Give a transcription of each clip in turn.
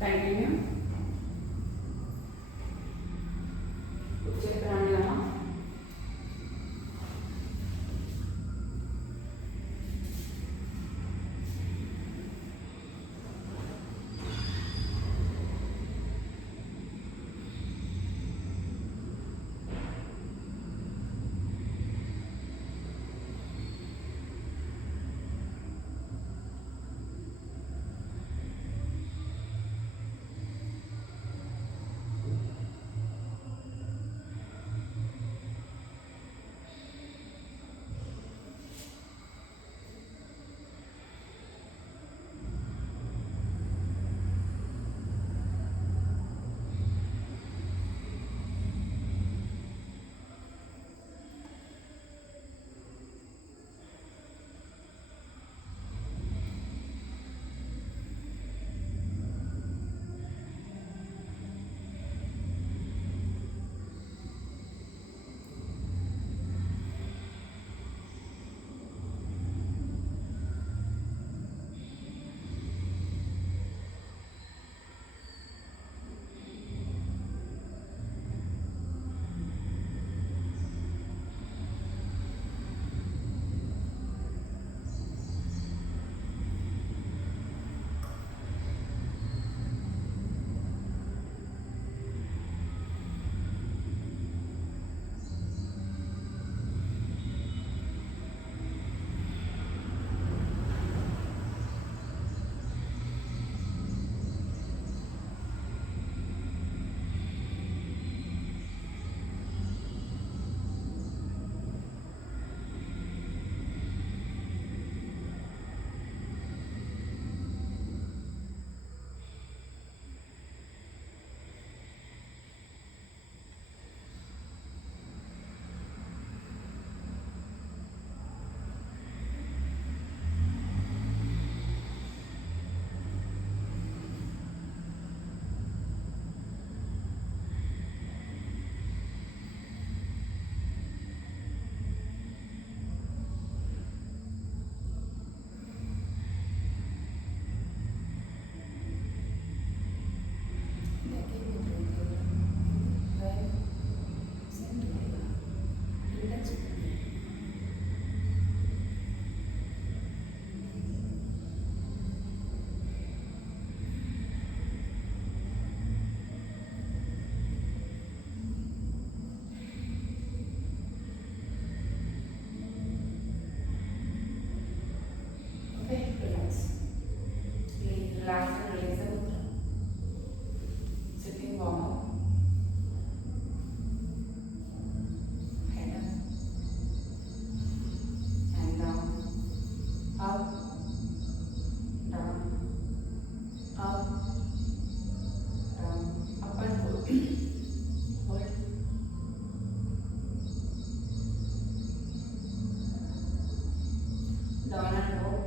ಕಂಟಿನ್ಯೂ ಉಚ್ಚ ಪ್ರಾಣಾಯಾಮ. Relax and release the mudra. Sitting warm up. Head up. And down. Up. Down. Up. Down. Up and hold. Hold. Down and hold.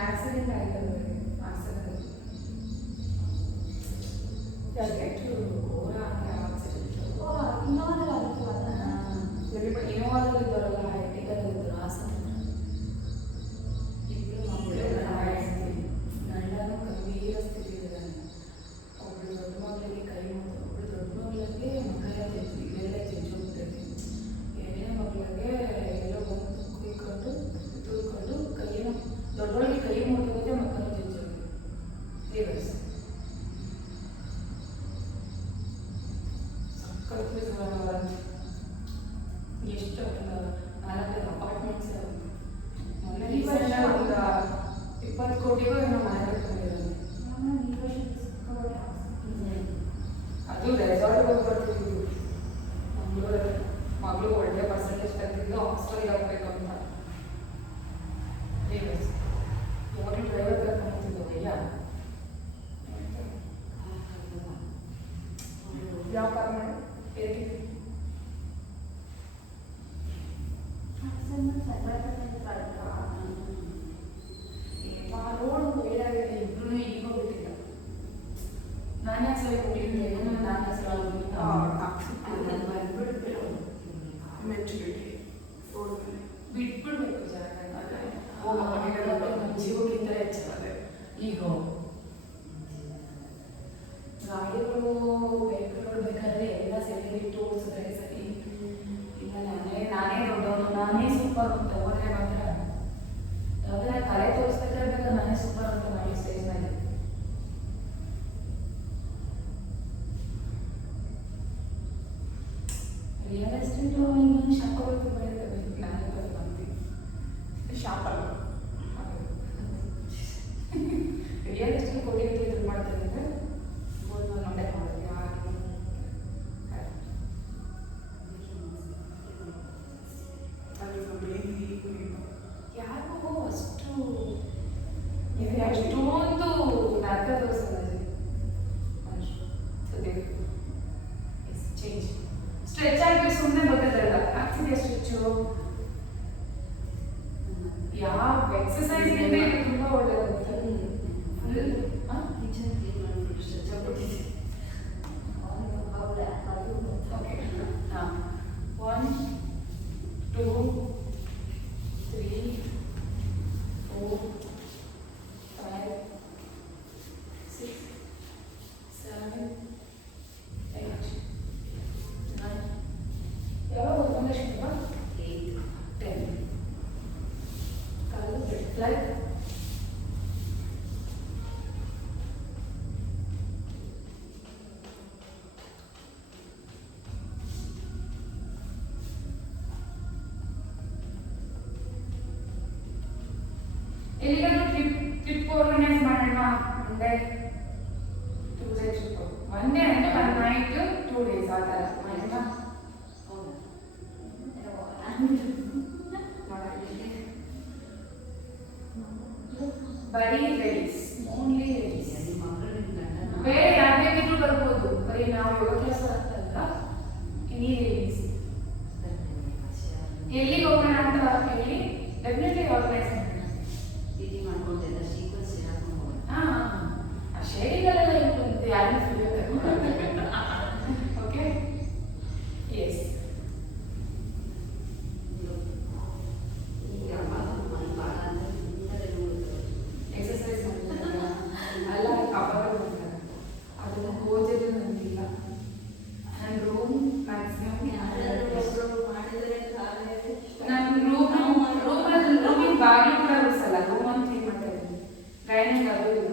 Accident ಆಗಿರೋದು ಆಕ್ಸಿಡೆಂಟ್ ಇನೋವಾದಲ್ಲಿ ಇದ್ದವರಲ್ಲ ಹೈಟೆಕಲ್ಲಿ ಇದ್ದರು ಹಾಸನ ಇಬ್ಬರು ಮಕ್ಕಳು ಗಂಡನೂ ಗಂಭೀರ ಸ್ಥಿತಿ ಇದೆ. ಒಬ್ಳು ದೊಡ್ಡ ಮಗಳಿಗೆ ಕೈ ಮುಗಿದು ಒಬ್ಳು ದೊಡ್ಡ ಮಗಳಿಗೆ ಮಕ್ಕಳೆಲ್ಲ ಇಲ್ಲೆಲ್ಲ ಹೋಗ್ತೈತಿ. ಎರಡನೇ ಮಗಳಿಗೆ ಎಲ್ಲೋ ಬಂದು ಕುಯ್ಕೊಂಡು ತುಳ್ಕೊಂಡು ಕೈಯನ್ನು ದೊಡ್ಡವಳಿಗೆ ಕೈ ಮುಗಿದೋಗುತ್ತೆ ಮಕ್ಕಳು ಕೋಟಿಗೂ ಏನೋ ಮನೆ ಕಟ್ಕೊಂಡಿದ್ದಾನೆ. ಅದು ರೆಸಾರ್ಟ್ ಹೋಗಿ ಬರ್ತಿದ್ದು ಮಂಗಳೂರಲ್ಲಿ. ಮಗಳು ಒಳ್ಳೆ ಪರ್ಸೆಂಟೇಜ್ ತೆಗೆದಿದ್ದು ಹಾಸ್ಟೆಲ್ಗೆ ಹೋಗ್ಬೇಕು ಅಂತ. ಯಾವಾಗಲೂ ಡ್ರೈವರ್ ಕರ್ಕೊಂಡ್ಬರ್ತಿದ್ದೋ ಭಯ್ಯ. ಯಾವ ಕಾರ್ ಮಾಡಿ ರೋಡ್ ಬೇಡಾಗಿದೆ. ಇಬ್ರು ಈಗ ಬಿಟ್ಟಿಲ್ಲ. ನಾನೇ ಸರಿ ಹೋಗಿದ್ದೆ. ನಾನು ಸಲ ಬಿಟ್ಬಿಡ್ಬೇಕು ಜೀವಕ್ಕಿಂತ ಹೆಚ್ಚಾದೆ ಈಗ. ಗಾಡಿಗಳು ವೆಹಿಕಲ್ಗಳು ಬೇಕಾದ್ರೆ ಎಲ್ಲ ಸೆಲೆಕ್ಟ್ ಓಡಿಸಿದ್ರೆ ಸರಿ. ಇಲ್ಲ ನಾನೇ ದೊಡ್ಡವನು, ನಾನೇ ಸೂಪರ್ ಅಂತ ಹೋದ್ರೆ ಮಾತ್ರ ಯಾವ್ದಾರ ಕಲೆ ತೋರಿಸ್ಬೇಕಾದ್ರೆ ನಾನೇ ಸೂಪರ್ ಅಂತ ಮಾಡಿ ಸ್ಟೇಜ್ ಮೇಲೆ. ರಿಯಲ್ ಎಸ್ಟೇಟು ಇನ್ನೊಂದು ಶಾಪಗಳು ತುಂಬ ಇರ್ತವೆ. ನಾನೇ ಬರ್ತೀನಿ ಶಾಪಲ್ಲ. ರಿಯಲ್ ಎಸ್ಟೇಟ್ ಕೊಡಿ ಅಂತ ಇದು ಮಾಡ್ತಾರೆ ಅಂದರೆ ನೊಂಡೆ ಮಾಡೋದು ಯಾರಿಗೂ ಅಷ್ಟು ಅಷ್ಟೊಂದು ನರ್ಕ ತೋರಿಸೋದು ಚೇಂಜ್ ಸ್ಟ್ರೆಚ್ ಆಗಿ ಸುಮ್ಮನೆ ಗೊತ್ತಿರಲ್ಲ. ಆಗ್ತಿದೆಯಾ ಸ್ಟ್ರೆಚ್ಚು? ಯಾವ ಎಕ್ಸಸೈಸ್ಗಿಂತ ಇದು ತುಂಬ ಒಳ್ಳೆಯದಂತೆ. One, two, three, four, five, six, seven, eight, nine. ಯಾವಾಗ ಒಂದೇ ಶಿಲ್ಪ 8, 10. ಕಾಲು ಲೈಕ್ ಎಲ್ಲಿಗಾದ್ರೂ ಟ್ರಿಪ್ ಆರ್ಗನೈಸ್ ಮಾಡೋಣ. Monday Tuesday trip. ಮಂಡೇ ಅಂದರೆ 1 night 2 days ಆ ಥರ ಮಾಡೋಣ. ಬರೀ ಲೇಡೀಸ್, ಓನ್ಲಿ ಲೇಡೀಸ್. ಬೇರೆ ಯಾರು ಬೇಕಿದ್ರು ಬರ್ಬೋದು. ಬರೀ ನಾವು ಯೋಗ ಕ್ಲಾಸ್ ಆಗ್ತಲ್ಲ, ಎನಿ ಲೇಡೀಸ್. ಎಲ್ಲಿಗೆ ಹೋಗೋಣ ಅಂತ ಹೇಳಿ ಡೆಫಿನೆಟ್ಲಿ ಆರ್ಗನೈಸ್ ಮಾಡೋಣ. ಶೇರಿಂಗಲ್ಲೆಲ್ಲ ಇರ್ತದೆ, ಯಾರು ಫ್ರೀ ಓಕೆ. ಎಸ್ ಎಕ್ಸಸೈಸ್ ಮಾಡ್ತಾರೆ ಅಲ್ಲ, ಅಪರಾಧ ಮಾಡ್ತಾರೆ. ಅದನ್ನು ಓದಿದ್ದು ನನಗಿಲ್ಲ. ನನ್ನ ರೂಮ್ ಮ್ಯಾಕ್ಸಿಮಮ್ ನನ್ನ ರೂಮಿನ ಬಾಗಿಲು ಕೂಡ ಬಿಡಿಸಲ್ಲ. ರೂಮ್ ಅಂತ ಕ್ಲೀನ್ ಮಾಡ್ತಾ ಇದ್ದೀನಿ. ಡೈನಿಂಗ್ ಅದು ಇಲ್ಲ.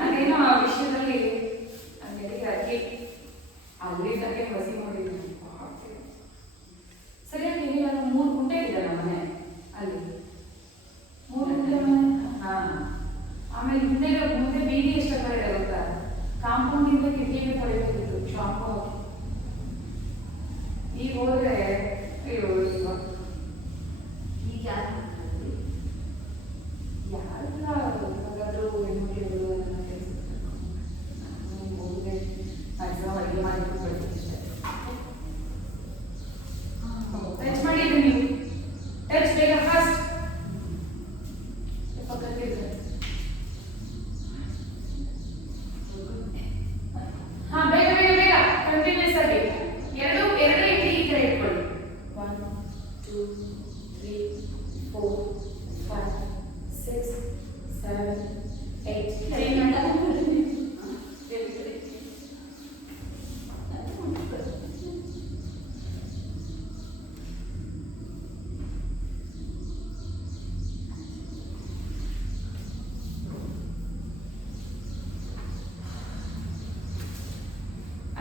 ನಾನೇನೋ ಆ ವಿಷಯದಲ್ಲಿ ಅದಕ್ಕೆ ಅಲ್ಲಿ ತನಕ ಹಸಿ ಮಾಡಿದ್ದೀನಿ. ಸರಿಯಾಗಿ ಏನಿಲ್ಲ, 3 ಗುಂಟೆ ಇದೆ ನಮ್ಮ ಮನೆ ಅಲ್ಲಿ. 3 ಗುಂಟೆ ಮನೆ. ಹಾಂ, ಆಮೇಲೆ ಮುಂದೆ ಬೀದಿ ಎಷ್ಟೊತ್ತರ ಇದೆ ಗೊತ್ತಾ? ಕಾಂಪೌಂಡಿಂದ ಕಿಟಕಿಗೆ ತೊಳಿಬೇಕಿತ್ತು ಶಾಂಪು ಹಾಕಿ. ಈಗ ಹೋದ್ರೆ ಅಯ್ಯೋ ಈಗ ಯಾರಿಲ್ಲ. ಹಾಗಾದ್ರೂ ಹೆಣ್ಮಕ್ಳಿಗಳು ನನ್ನ ಕೆಲಸ ಹೋಗಿದೆ. ಮ್ಯಾಕ್ಸಿಮಮ್ ಅಡುಗೆ ಮಾಡಿಕೊಂಡು ಬರ್ತೀನಿ ಅಷ್ಟೇ. ಟಚ್ ಮಾಡಿದ್ರಿ ನೀವು? ಟಚ್ ಬೇಗ ಫಾಸ್ಟ್ ಪಕ್ಕಕ್ಕೆ. ಹಾಂ, ಬೇಗ ಬೇಗ ಬೇಗ ಕಂಟಿನ್ಯೂಸ್ ಆಗಿ ಎರಡು ಇಡ್ಲಿ ಈ ಥರ ಇಟ್ಕೊಳ್ಳಿ. 1, 2, 3, 4, 5, 6, 7, 8.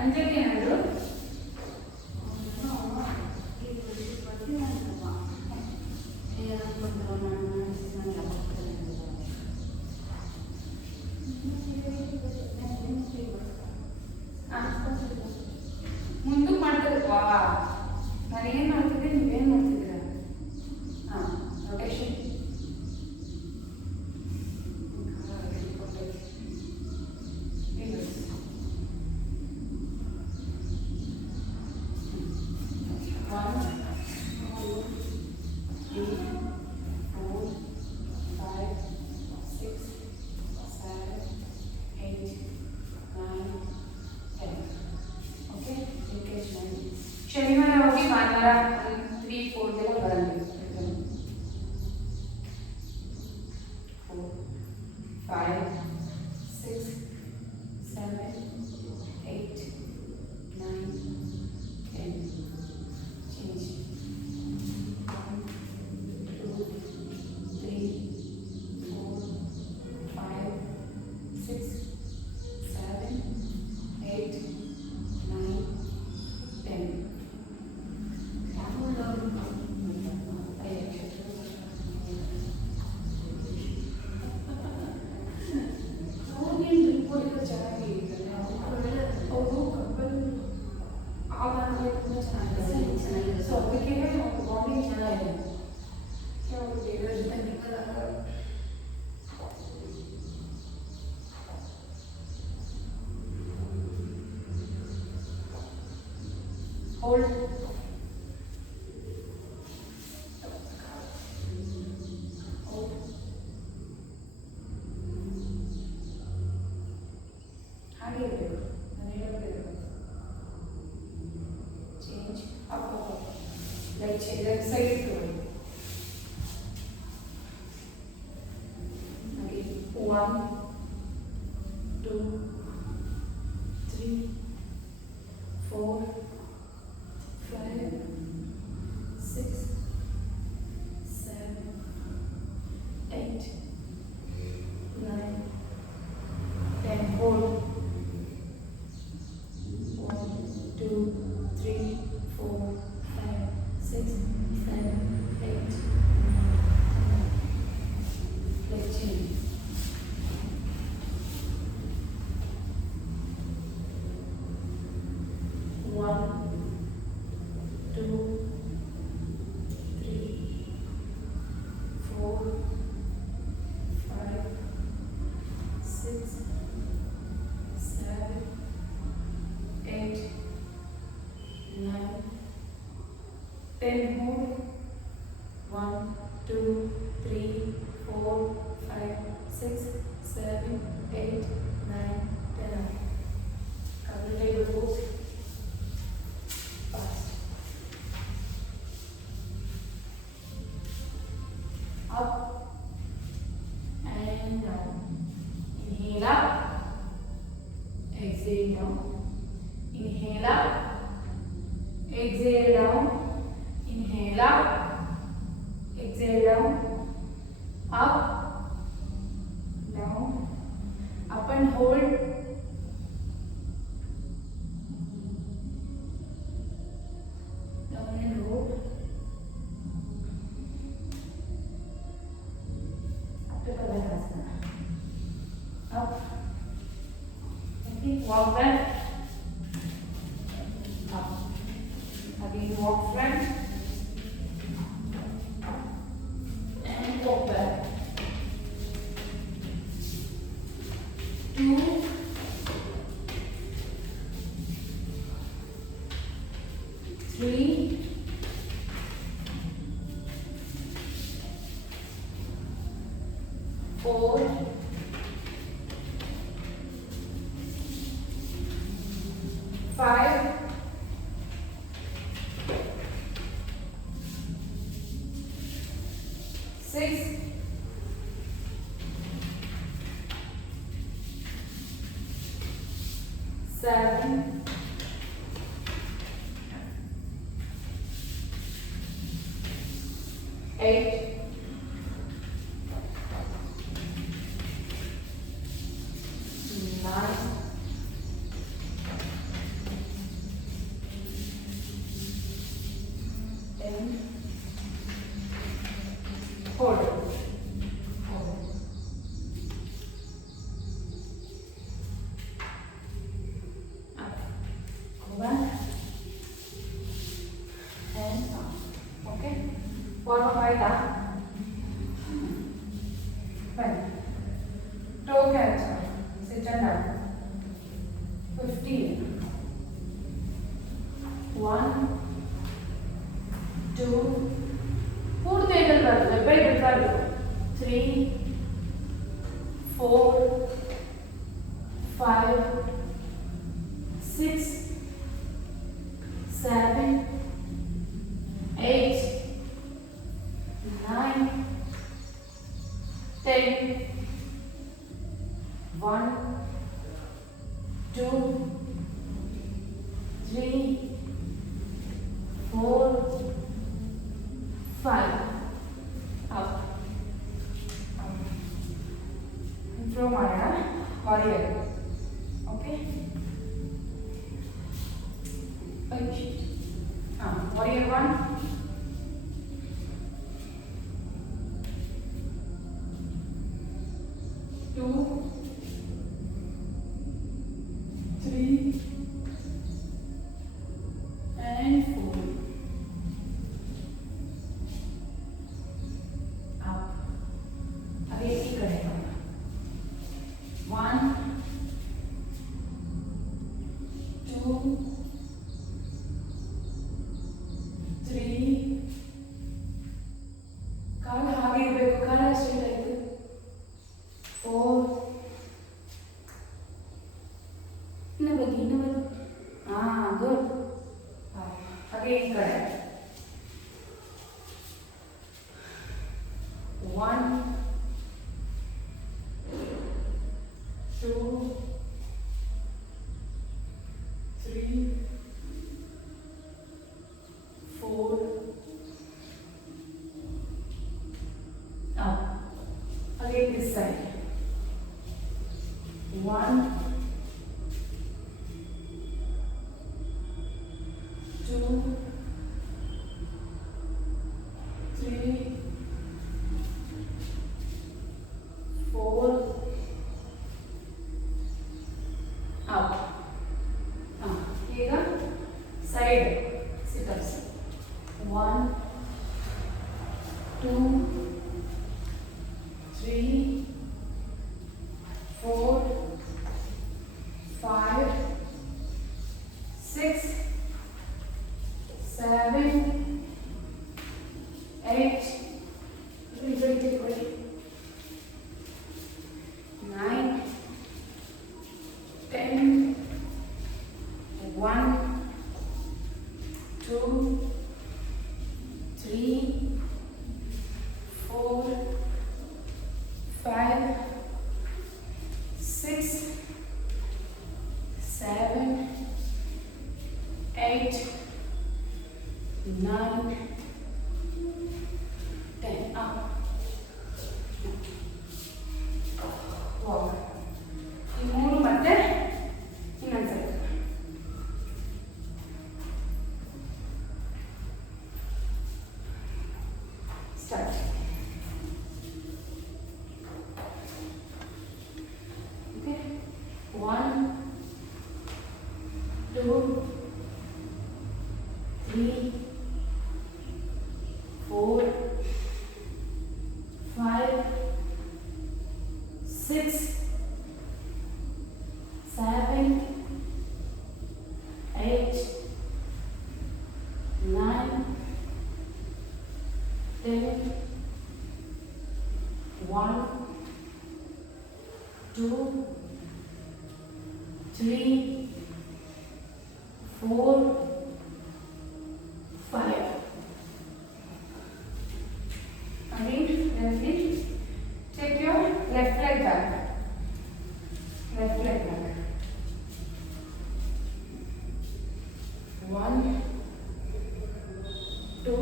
ಅಂಜಲಿ ಏನಾದ್ರು Yeah. ಮುಂದಕ್ಕೆ ಮಾಡ್ತಾರಪ್ಪ. ನಾನು ಏನು ಮಾಡ್ತಿದ್ದೆ, ನೀವೇನು ಮಾಡ್ತಿದ್ದೀರಾ? ಹಾಂ, ರೊಟೇಷನ್. ಶನಿವಾರ ಹೋಗಿ ಭಾನುವಾರ 3-4 ಬರಲಿ. 4 5 6 7 8 9 10 change 1 2 3 4 5 6 7 8 9 10. Hold. Hold. ಹಾಗೆ ಇರಬೇಕು. ನಾನು ಹೇಳಬೇಕು. Change up up left side ತಗೊಳ್ಳಿ. ಹಾಗೆ 1 2 3 4 5 6 7 8 9 10. Hold. 1 2 3 4 5 6 7 8 9. Let's change. 1 2 3 4 5 6 7 8 9 10. Hold. 1 2 3 4 5 6 7 8 9 10. Complete the pose. Up and down. Inhale up, exhale down. Inhale up, exhale down. Inhale up, exhale down. Up, down, up and hold. Down and hold. Up. Okay, walk back. Up. Again, walk front. And walk back. 2. 3. 4. 5. 6. 7. 8. 9. 10. hold, hold. Up, go back, and up. Okay, warm up ಆಯ್ತಾ? ಬನ್ನಿ, toe catch, sit and down. 15. 1, 2, ಪೂರ್ತಿ ಇದನ್ನು ಬರ್ತದೆ, ಬೇಗ ಬರ್ತದೆ. 3, 4, 5, 6, 7, 8, 9, 10. 1, 2, 3, 4, 5. Up. Throw ಮಾಡೋಣ warrior. Okay. Warrior 1. 2, 3, and 4. Up. अभी एक ही करेगा. 1, 2, 3. ಕಾಲು ಹಾಗೆ ಇರಬೇಕು, ಕಾಲ ಸ್ಟ್ರೈಟ್ ಆಯಿತು. 4. ಇನ್ನು ಬದಿ. ಗುಡ್. ಹಾಗೆ ಈ ಕಡೆ. 1, 2, 3, 4. Up. Again this side. 1, 2, 3, 4. Up. ಈಗ side sit-ups. 1, 2, 3, 4, 5, 6, 7, 8, 9, 10. 1, 2, 3, 4, 5, 6, 7, 8, 9, 10. Up. Walk. ಈ ಮೂರು ಮತ್ತೆ ಇನ್ನೊಂದ್ಸಲ. Start. Okay. 1, 2, 3, 4, 5, 6, 7, 8, 9, 10. 1, 2, 3, 4, 5. Again, left knee. Take your left leg back. Left leg back. 1, 2,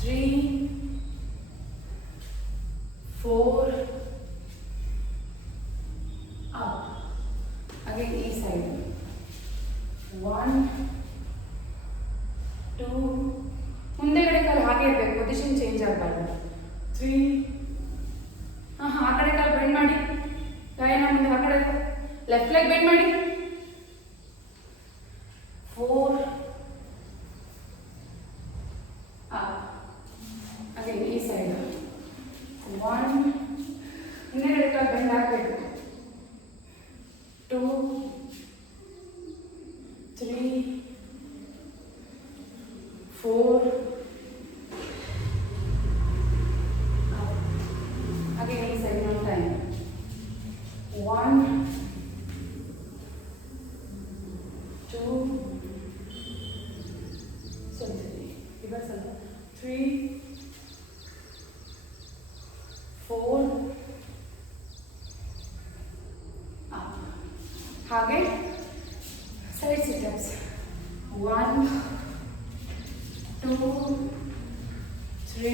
3, 4. Up. Again, each side. 1, 2. ಮುಂದೆಗಡೆ ಕಾಲು ಹಾಗೆ ಇರಬೇಕು, ಪೊಸಿಷನ್ ಚೇಂಜ್ ಆಗಬಾರ್ದು. 3 ಆ ಕಡೆ ಕಾಲು ಬೆಂಡ್ ಮಾಡಿ, ಗಾಯನ ಮುಂದೆ ಆ ಕಡೆ ಲೆಫ್ಟ್ ಲೆಗ್ ಬೆಂಡ್ ಮಾಡಿ. 4 ಅಗೇನ್ ಈ ಸೈಡ್ 1 ಇನ್ನೆರಡು ಕಾಲು ಬೆಂಡ್ ಆಗಬೇಕು. 2 3 4 again ಈ side one time 1 2 sorry reverse ಅಲ್ಲ 3 4 ಹಾಗೆ side sit-ups 1 2 3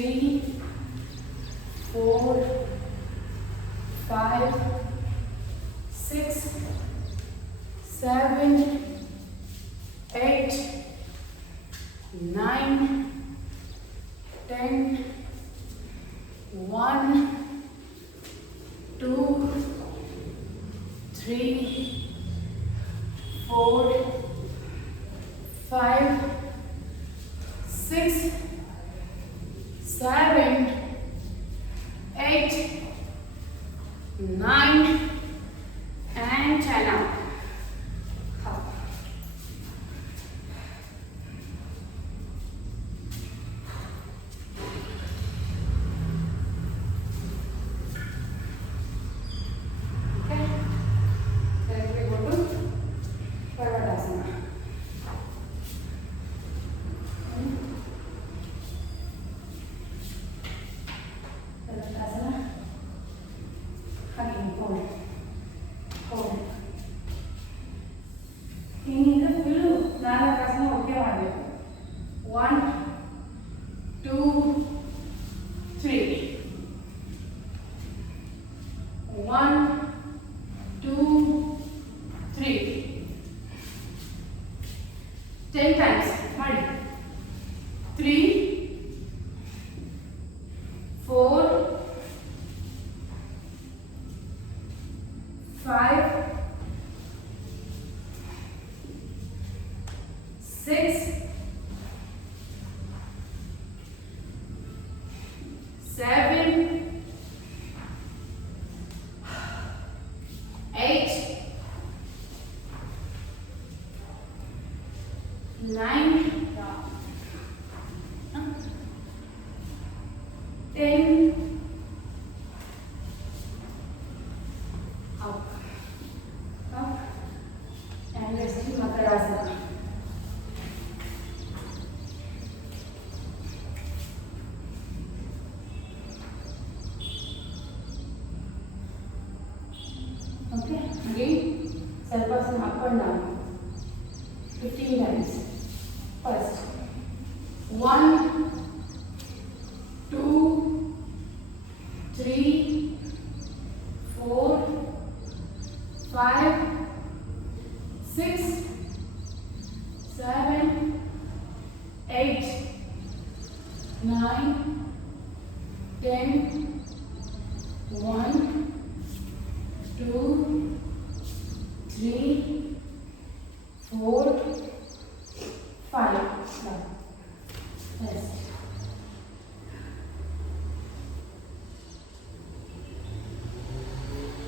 4 5 6 7 8 9 10 1 2 3 4 5 6 7 8 9 and 10 up. Up. Okay. Then we go to Parvatasana. Parvatasana. Again, hold. Hold. ಹಿಂಗಿಂದ ಫುಲ್ಲು 4 ಆಸನ ಒಟ್ಟಿಗೆ ಮಾಡಬೇಕು. 1 2 3 1 2 3 10 times ಮಾಡಿ. 3 4 5 6 7 8 9 10 up and resting Makarasana. Okay, again, Sarvasana up and down 15 times. First, 1 2 3 4 5 6 7 8 9 10 1 2 3 4 5 Now, rest.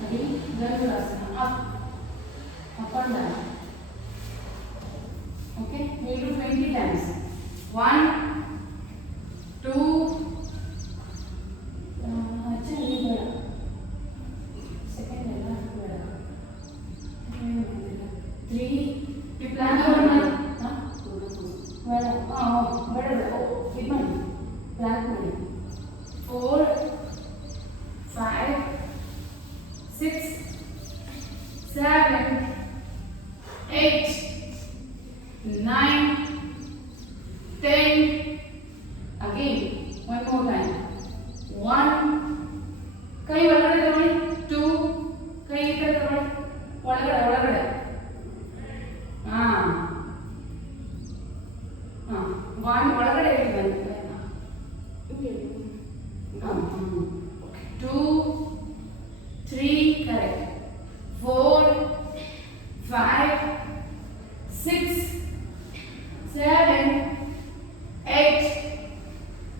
Again, Dhanurasana, up and down. Okay, we do 20 times. 1 2 second three plan plan 4 5 6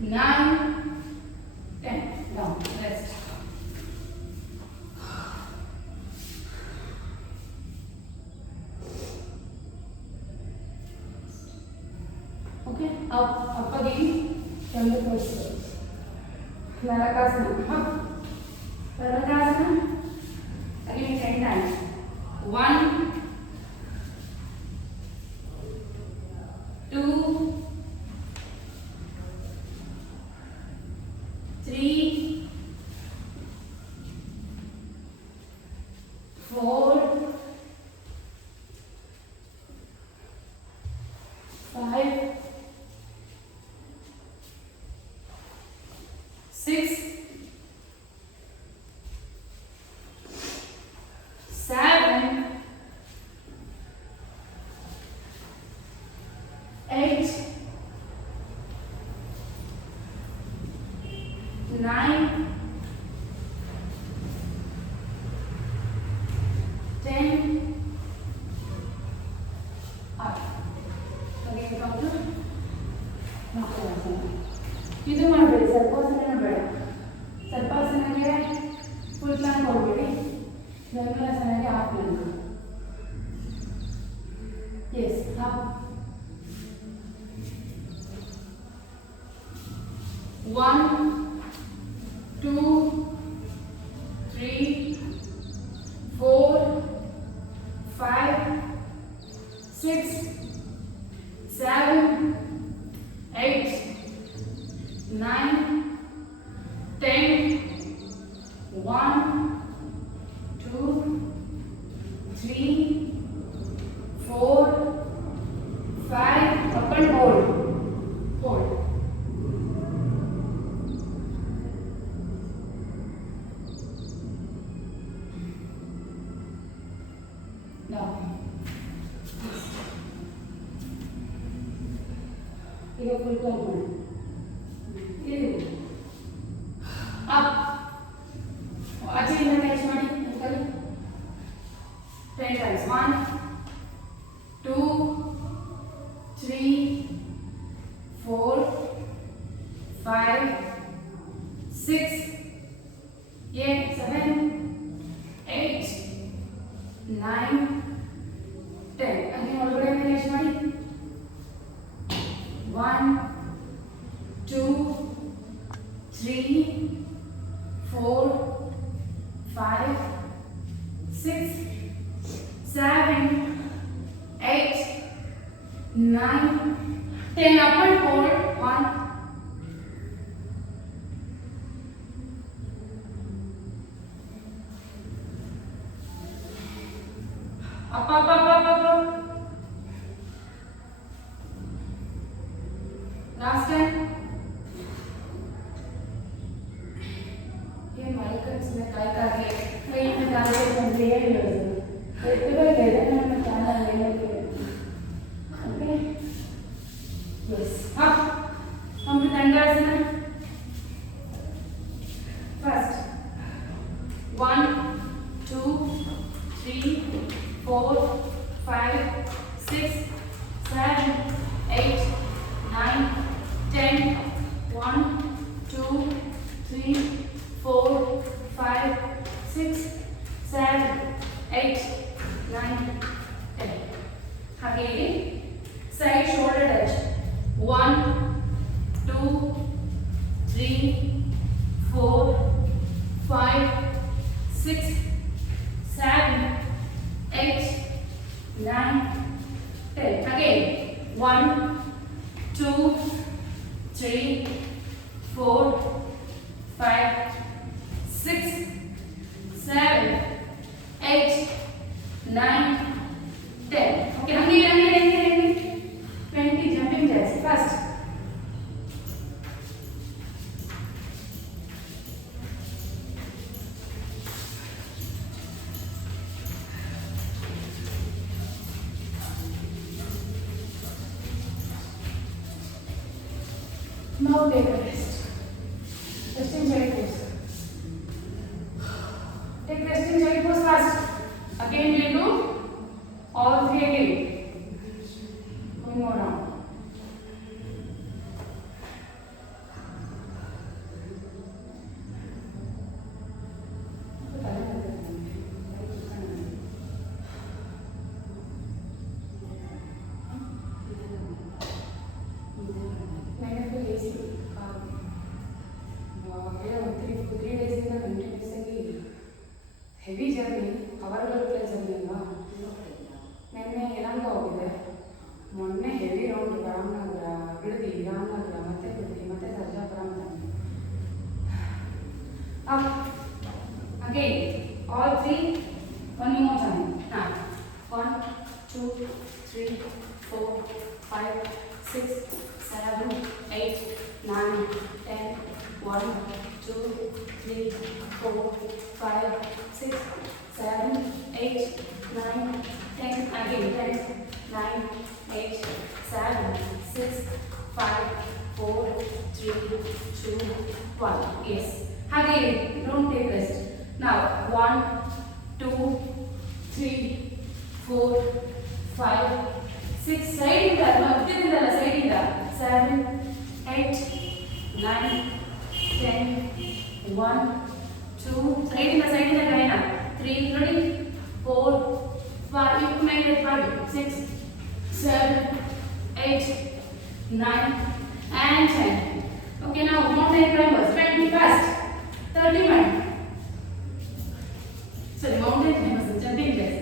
9, 10. Down. Rest. Okay. Up again. From the posture. Narakasana. Up. Narakasana. Again 10 times. 1, 2, 3, 4, 5, 6, 7, 8, 9, 10. Up. Again come to Makarasana. ಇದು ಮಾಡಬೇಡಿ, ಸರ್ಪಾಸನ ಬೇಡ. ಸರ್ಪಾಸನಗೆ full plan ಹೋಗ್ಬೇಡಿ, ಧನುರಾಸನಗೆ half plan. Yes, up. 1, 2, 3, 4, 5, 6, 7, 8, 9, 10. 1, 2, 3, 4, 5. Up and hold. Hold. Now. ಈಗ full plan ಮಾಡಿ. ಇದು ಅಪ್. ಆಚೆಯಿಂದ ಕ್ಯಾಚ್ ಮಾಡಿ ಅಂಕಲ್. 10 times. 1, 2, 3, 4, 5, 6, 7, 8, 9, 10. again ಒಳಗಡೆ ಕ್ಯಾಚ್ ಮಾಡಿ. 1, 2, 3, 4, 5, 6, 7, 8, 9, 10. Up and hold. 1, up, up, up, up, up, up. Last time. ये माइकल्स में काय कागे कहीं में कागे बंदे हैं ये तो कोई कहते हैं मैं खाना लेने के ओके यस अब हम दंडासना फर्स्ट 1, 2, 3, 4, 5, 6, 7, 8, 9, 10. 1, 2, 3, 4, 5, 6, 7, 8, 9, 10. ಹಾಗೆ ಸೈಡ್ ಶೋಲ್ಡರ್ ಟಚ್. 1, 2, 3, 4, 5, 6, 7, 8, 9, 10. Again 1, 2, 3, 4, 5, 6, 7, 8, 9, 10. Okay, hanging. 20 jumping jacks. First. Now take a rest. Resting child pose. Take resting child pose first. Again we do all three again. Going on. 10, 1, 2, 3, 4, 5, 6, 7, 8, 9, 10, again 10, 9, 8, 7, 6, 5, 4, 3, 2, 1. Yes. Again, don't take rest. Now 1, 2, 3, 4, 5, 6, side in the side in the 7, 8, 9, 10, 1, 2, side in the Diana, 3, ready, 4, 5, you can make it 5, 6, 7, 8, 9, and 10. Okay, now mountain climbers, 20 fast, 31. Sorry, mountain climbers, jumping jacks.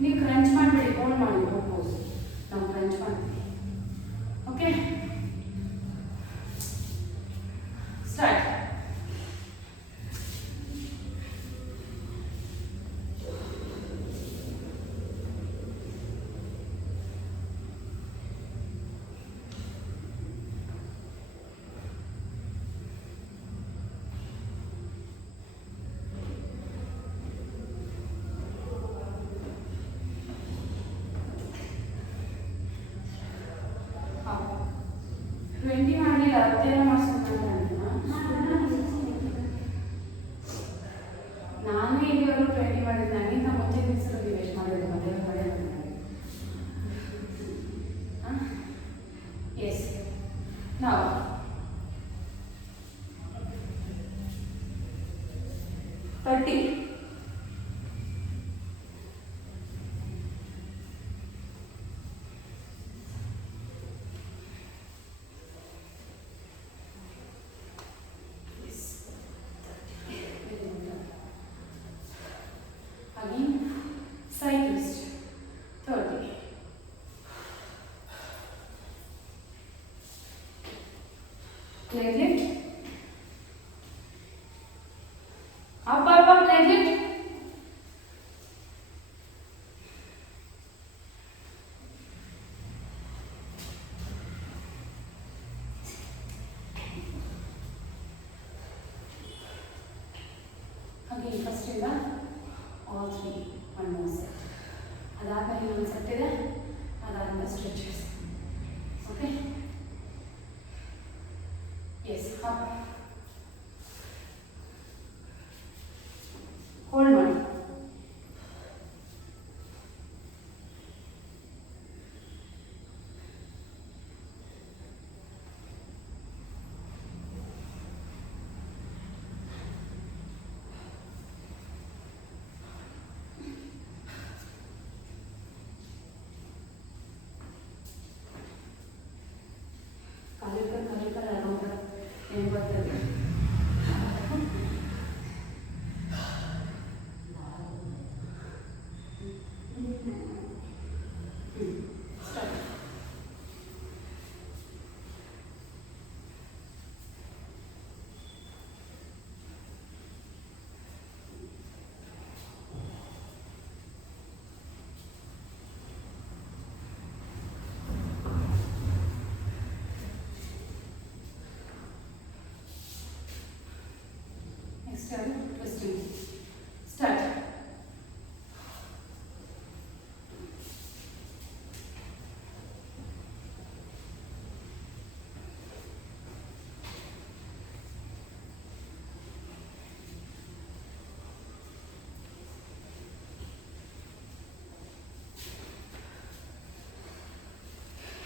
ನೀವು ಕ್ರಂಚ್ ಮಾಡಬೇಡಿ, ಹೋಲ್ಡ್ ಮಾಡಿ ಪೋಸ್. ನಾವು ಕ್ರಂಚ್ ಮಾಡ್ತೀವಿ. Okay, start. Twenty ಮಾಡಲಿಲ್ಲ, ಹತ್ತೇನೋ ಮಾಡಿಸ್ಕೊಂಡು ನಾನು ಇಲ್ಲಿವರೆಗೂ 20 ಮಾಡಿದ್ದು. ನನಗಿಂತ ಮುಂಚೆ ದಿವಸ ವೇಸ್ಟ್ ಮಾಡಿದ್ದೆ, ಮಧ್ಯಾಹ್ನ ಮಾಡಿದ್ದೆ. ಎಸ್, ನಾವು 30. Cyclist, 30. Leg lift. Up, leg lift. Again, first in the all three. One more set. ಅದಾದ್ಮೇಲೆ ಇನ್ನೊಂದು ಸೆಟ್ ಇದೆ, ಅದಾದ್ಮೇಲೆ stretches. Okay, yes, up, hold ಮಾಡಿ. ಏನು ಬರ್ತದೆ. External twisting. Start.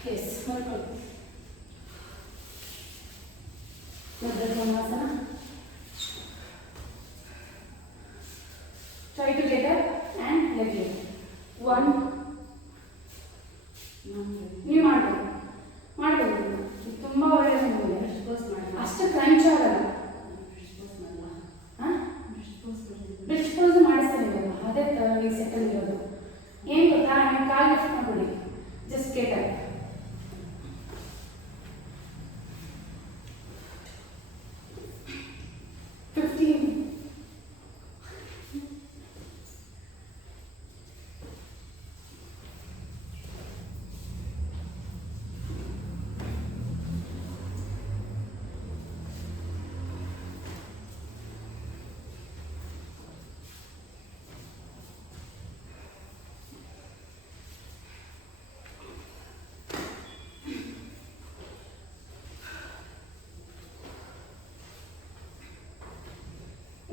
Yes, welcome. Try to get up 1 ನೀವು ಮಾಡ್ಬೋದು ಇದು ತುಂಬ ಒಳ್ಳೆಯದು ನಿಮಗೆ. ಅಷ್ಟು ಕ್ರಂಚ್ ಆಗಲ್ಲ. ಬ್ರಿಡ್ಜ್ ಪೋಸ್ ಮಾಡಿಸ್ತೀನಿ ಇವಾಗ. ಅದೇ ಈಗ ಸೆಟಲ್ ಇರೋದು. ಏನು ಗೊತ್ತಾ, ನೀವು ಕಾಲು ಲಿಫ್ಟ್ ಮಾಡ್ಬಿಡಿ, just gate up.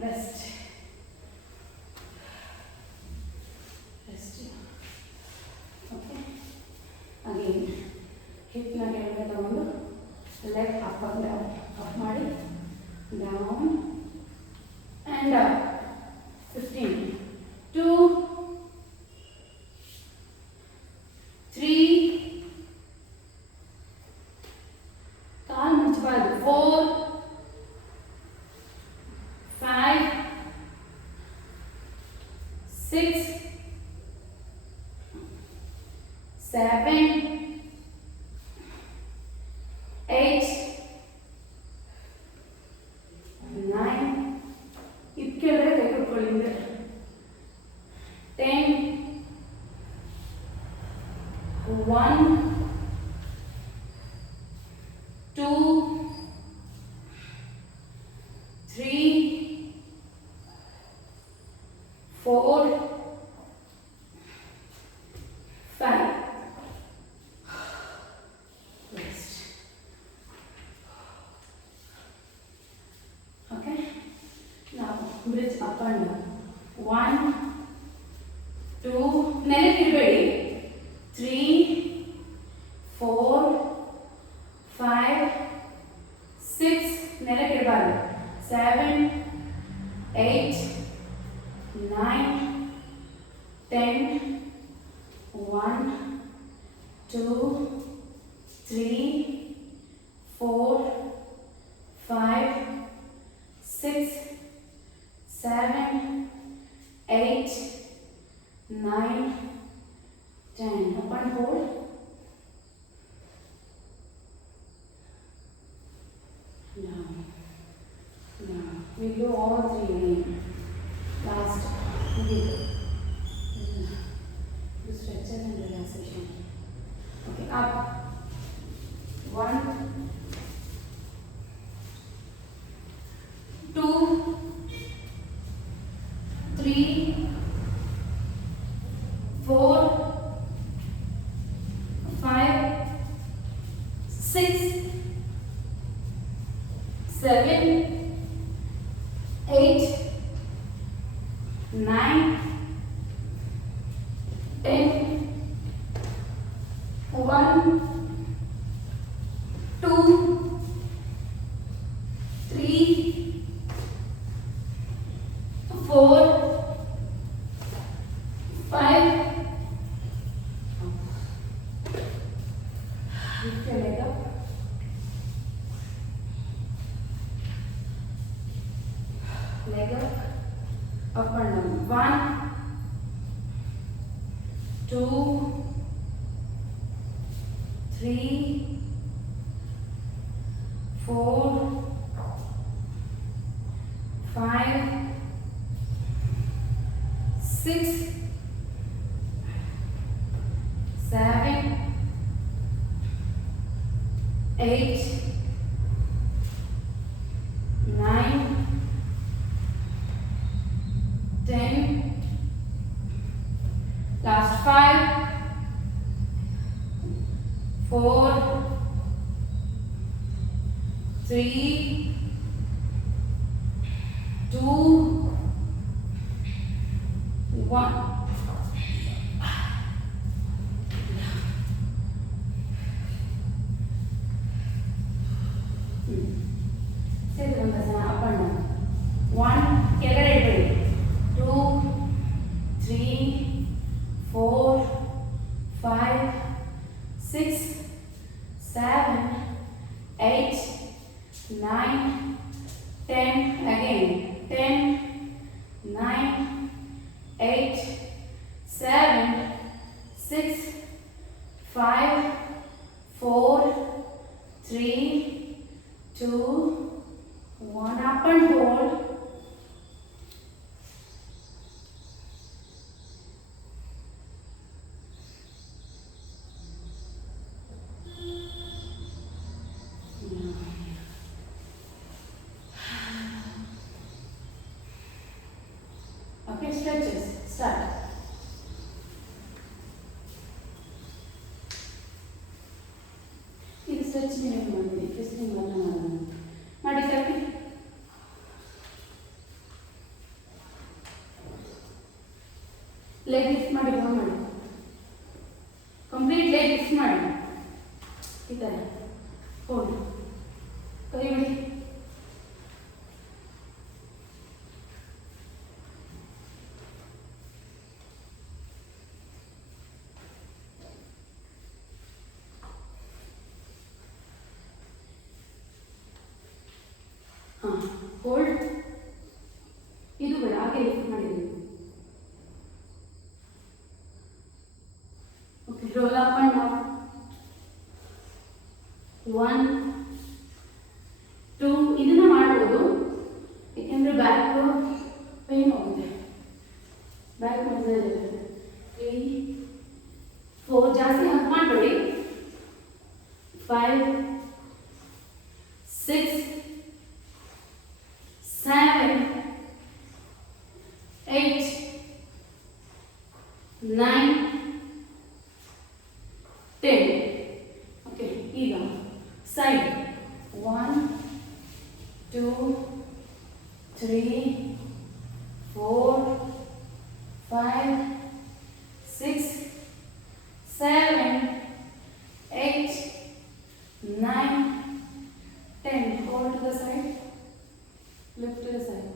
Rest. Okay. Again, hip na ಕೆಳಗೆ ತಗೊಂಡು leg up and down. Up ಮಾಡಿ down and up. 15. 2, 3. ಕಾಲು ಮುಚ್ಚಬಾರ್ದು. 4, 5, 6, 7, 8, 9. ಇದಕ್ಕೆಲ್ಲ ಕೈ ಕೊಟ್ಕೊಳ್ಳಿ. 10, 1, 2, 3, 4, 5. Rest. Okay. Now bridge up and down. 1, 2. ನೆಲಕ್ಕೆ ಇಡಬೇಡಿ. 3, 4, 5, 6. ನೆಲಕ್ಕೆ ಇಡಬಾರ್ದು. 7, 8, 9, 10, 1, 2, 3, 4, 5, 6, 7, 8, 9, 10. Up and hold. Down. Now we do all three again. Last. Do stretches and relaxation. Okay, up. 1, 2, 3, 4, 5, 6, 7, 8, 9, 10, 1, 2, 3, 4, 5. Lift your leg up. Leg up and down. 1, 2, 3, 4, 5, 6, 7, 8, 9, 10. Last 5, 4, 3, 2, 1. Sedrambasana up and down. 1, ಕೆಳಗಡೆ ಇಡಬೇಡಿ. 2, 3, 4, 5, 6, 7, 8, 9, 10. Again. 10, 9, 8, 7, 6, 5, 4, 3, 2, 1. Up and hold. Okay, stretches. Start. ಇದು ಸ್ಟ್ರೆಚ್ ನೀವು ಮಾಡಿ ಟ್ವಿಸ್ಟಿಂಗ್ ಮಾಡಿ ತಪ್ಪಿ leg lift ಮಾಡಿ ಮಾಡಿ complete leg lift ಮಾಡಿ ಈ ಥರ ಹೋಗಿ ಕೈ ಬಿಡಿ ಹಾಂ ಹೋಲ್ಡ್ ಇದು ಬೇಡ ಹಾಗೆ ಲಿಫ್ಟ್ ಮಾಡಿದ್ದೀವಿ okay roll up and down 1 2 ಇದನ್ನ ಮಾಡ್ಬೋದು ಏಕೆಂದರೆ ಬ್ಯಾಕ್ ಪೇನ್ ಹೋಗುತ್ತೆ ಬ್ಯಾಕ್ ಮಸಲ್ ಇರುತ್ತೆ 3 4 ಜಾಸ್ತಿ ಹಗ್ ಮಾಡಬೇಡಿ 5 6 7 8 9 10 ಓಕೆ ಈಗ ಸೈಡ್ 1 2 3 4 5 6 7 8 9 10 hold to the side. Lift to the side,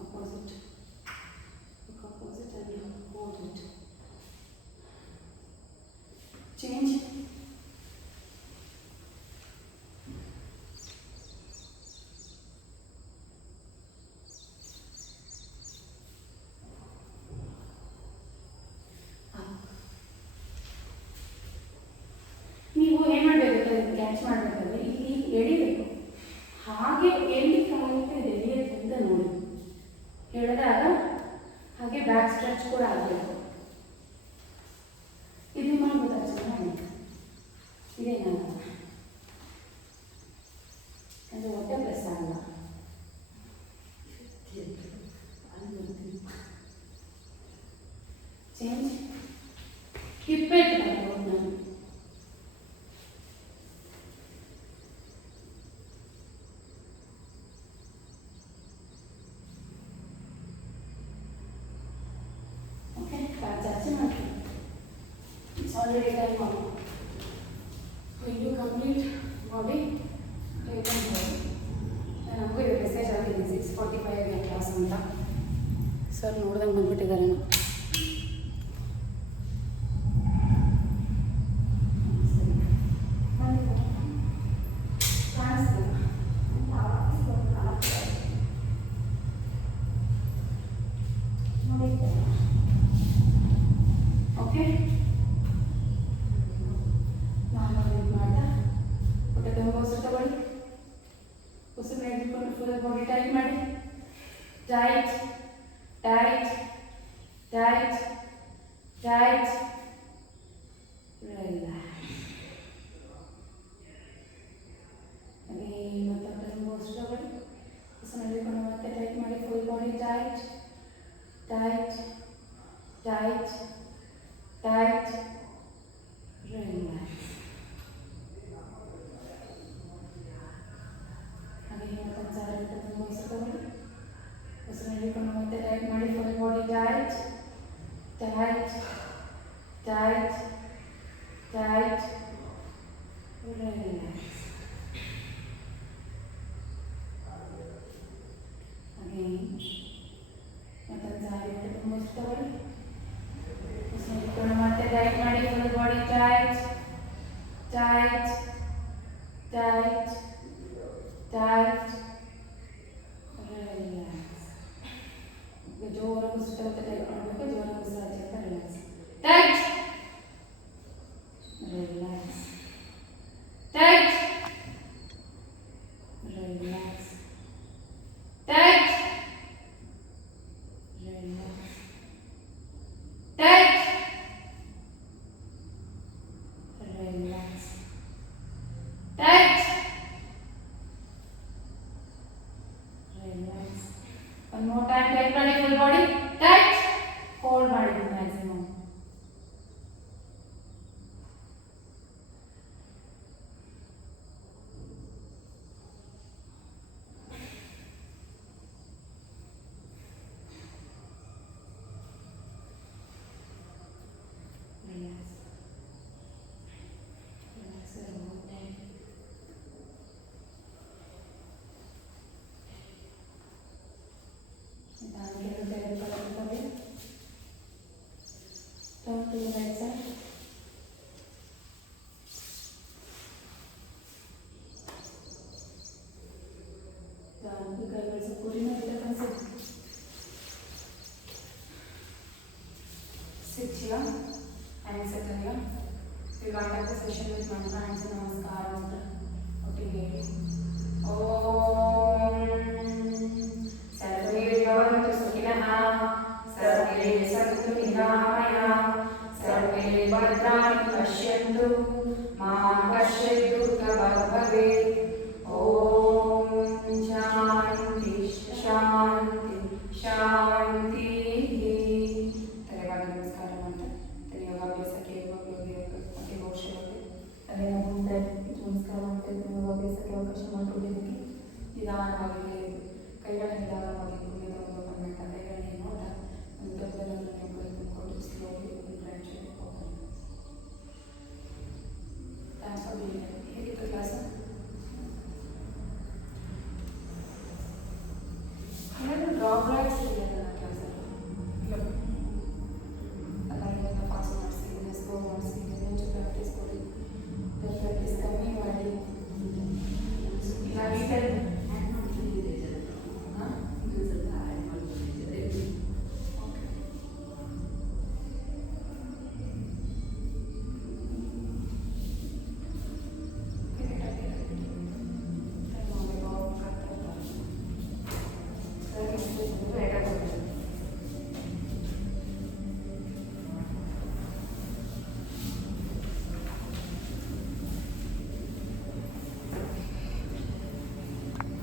opposite, look opposite and hold it. Change. ನೀವು ಏನು ಮಾಡಬೇಕು ಕ್ಯಾಚ್ ಮಾಡಬೇಕಾದ್ರೆ ಇಲ್ಲಿ ಎಳಿಬೇಕು ಹಾಗೆ ಎಲ್ಲಿ ಕಾಲಕ್ಕೆ ಎಳಿಯೋದು ಅಂತ ನೋಡಿ ಎಳೆದಾಗ ಹಾಗೆ ಬ್ಯಾಕ್ ಸ್ಟ್ರೆಚ್ ಕೂಡ ಆಗಬೇಕು ಇದು ಮಾಡ್ಬೋದಾ ಚೆನ್ನಾಗಿ ಇದೇನಲ್ಲ ಅಂದರೆ ಹೊಟ್ಟೆ ಪ್ರೆಸ್ ಆಗಲ್ಲ ಚೇಂಜ್ ಹಿಪ್ಪೆಟ್ ಮಾಡ್ಬೋದು ನಾನು ಚರ್ಚೆ ಮಾಡ್ತೀನಿ it's already time on you complete body ನನಗೂ ಇದು ಮೆಸೇಜ್ ಆಗಿದೆ 6:45 ಕ್ಲಾಸ್ ಅಂತ ಸರ್ ನೋಡ್ದಂಗೆ ಬಂದ್ಬಿಟ್ಟಿದ್ದಾರೆ ಓಕೆ ನಾನು ಇದು ಮಾಡ್ತಾ ಹೊಟ್ಟೆ ತುಂಬ ಉಸಿರು ತಗೊಳ್ಳಿ ಉಸಿರು ಹಿಡ್ಕೊಂಡು ಫುಲ್ ಬಾಡಿ ಟೈಟ್ ಮಾಡಿ tight tight tight tight relax ಹಾಗೆ ಮತ್ತೆ ಹೊಟ್ಟೆ ತುಂಬ ಉಸಿರು ತಗೊಳ್ಳಿ ಉಸಿರು ಹಿಡ್ಕೊಂಡು ಮತ್ತೆ ಟೈಟ್ ಮಾಡಿ full body tight tight tight tight, relax. ಹಾಗೆ ಮತ್ತೊಂದು ಸಾರಿ ತುಂಬ ಉಸಿರು ತಗೊಳ್ಳಿ ಉಸಿರು ಹಿಡ್ಕೊಂಡು ಮತ್ತೆ ಟೈಟ್ ಮಾಡಿ full body tight tight tight tight relax. ಹಾಗೆ ಮತ್ತೊಂದು ಸಾರಿ ತುಂಬ ಉಸಿರು ತಗೊಳ್ಳಿ Tight. Relax. Tight. Relax. One more time. Tight ಮಾಡಿ full body. Tight. Hold ಮಾಡಿ maximum. Relax. Relax one more time. ನಿಧಾನಕ್ಕೆ ತೆಗೆದುಕೊಳ್ಳುತ್ತದೆ. Turn to the right side. ನಿಧಾನಕ್ಕೆ ಕೈಗಳು ಸಪೋರ್ಟಿನ ಇರತಕ್ಕಂಥ sit here and settle here. We wind up the session with mantra and namaskar mantra. Okay, great. Om Sarve Bhavantu Sukhinah Sarve Santu Niramaya Sarve Bhadrani Pashyantu Ma Pashyat Durgabhat Bhavet. Om Shanti Shanti Shanti. ನಮಸ್ಕಾರ ಮಾಡ್ತಾ ಯೋಗಾಭ್ಯಾಸಕ್ಕೆ ಅವಕಾಶ ಅದೇ ಮುಂದೆ ನಮಸ್ಕಾರ ಮಾಡ್ತಾ ಯೋಗಾಭ್ಯಾಸಕ್ಕೆ ಅವಕಾಶ ಮಾಡಿಕೊಟ್ಟಿದ್ದಕ್ಕೆ ನಿಧಾನವಾಗಿ